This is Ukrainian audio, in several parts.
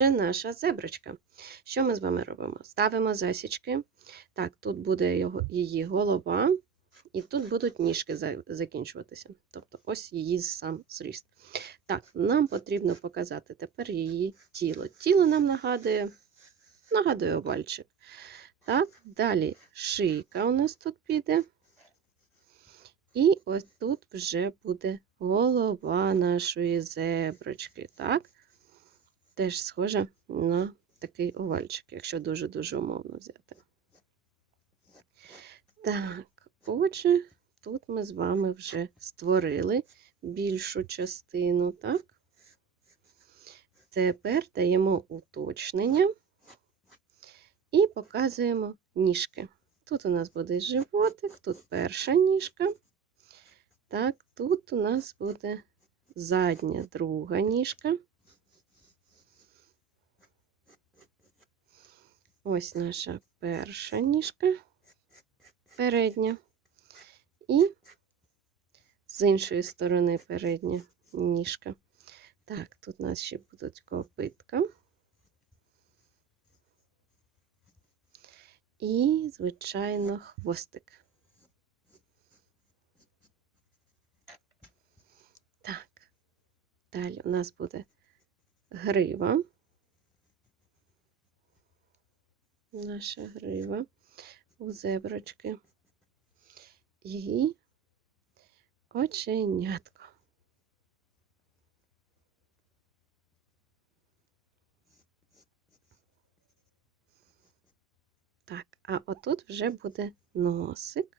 наша зеброчка. Що ми з вами робимо? Ставимо засічки. Так, тут буде його, її голова, і тут будуть ніжки за- закінчуватися. Тобто ось її сам зріст. Так, нам потрібно показати тепер її тіло. Тіло нам нагадує, нагадує овальчик. Так, далі шийка у нас тут піде. І ось тут вже буде голова нашої зеброчки. Так? Теж схоже на такий овальчик, якщо дуже-дуже умовно взяти. Так, отже, тут ми з вами вже створили більшу частину, так? Тепер даємо уточнення і показуємо ніжки. Тут у нас буде животик, тут перша ніжка. Так, тут у нас буде задня друга ніжка. Ось наша перша ніжка передня. І з іншої сторони передня ніжка. Так, тут у нас ще будуть копитка. І, звичайно, хвостик. Так, далі у нас буде грива. Наша грива у зеброчки. І оченятко. Так, а отут вже буде носик.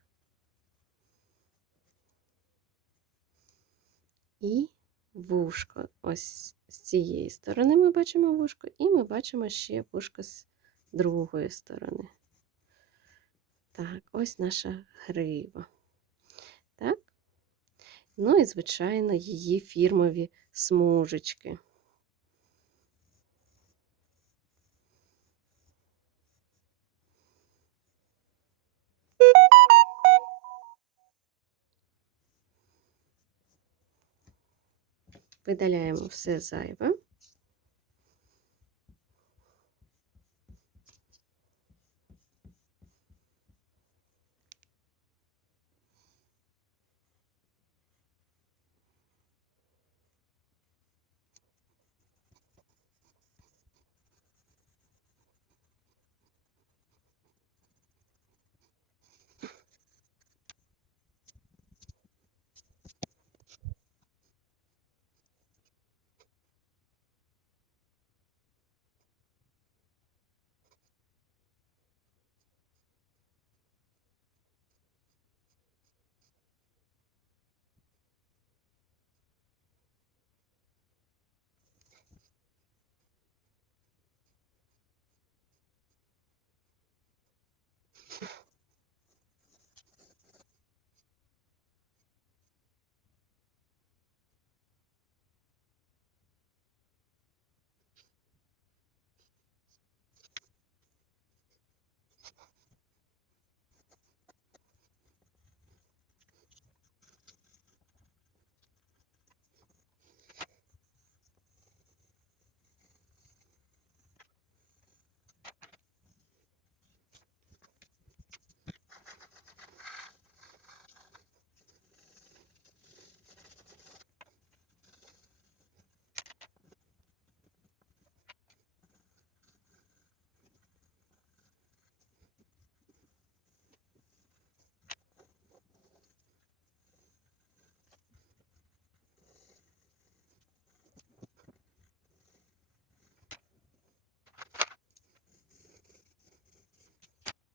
І вушко. Ось з цієї сторони ми бачимо вушко, і ми бачимо ще вушко з другої сторони. Так, ось наша грива. Так. Ну і, звичайно, її фірмові смужечки. Видаляємо все зайве.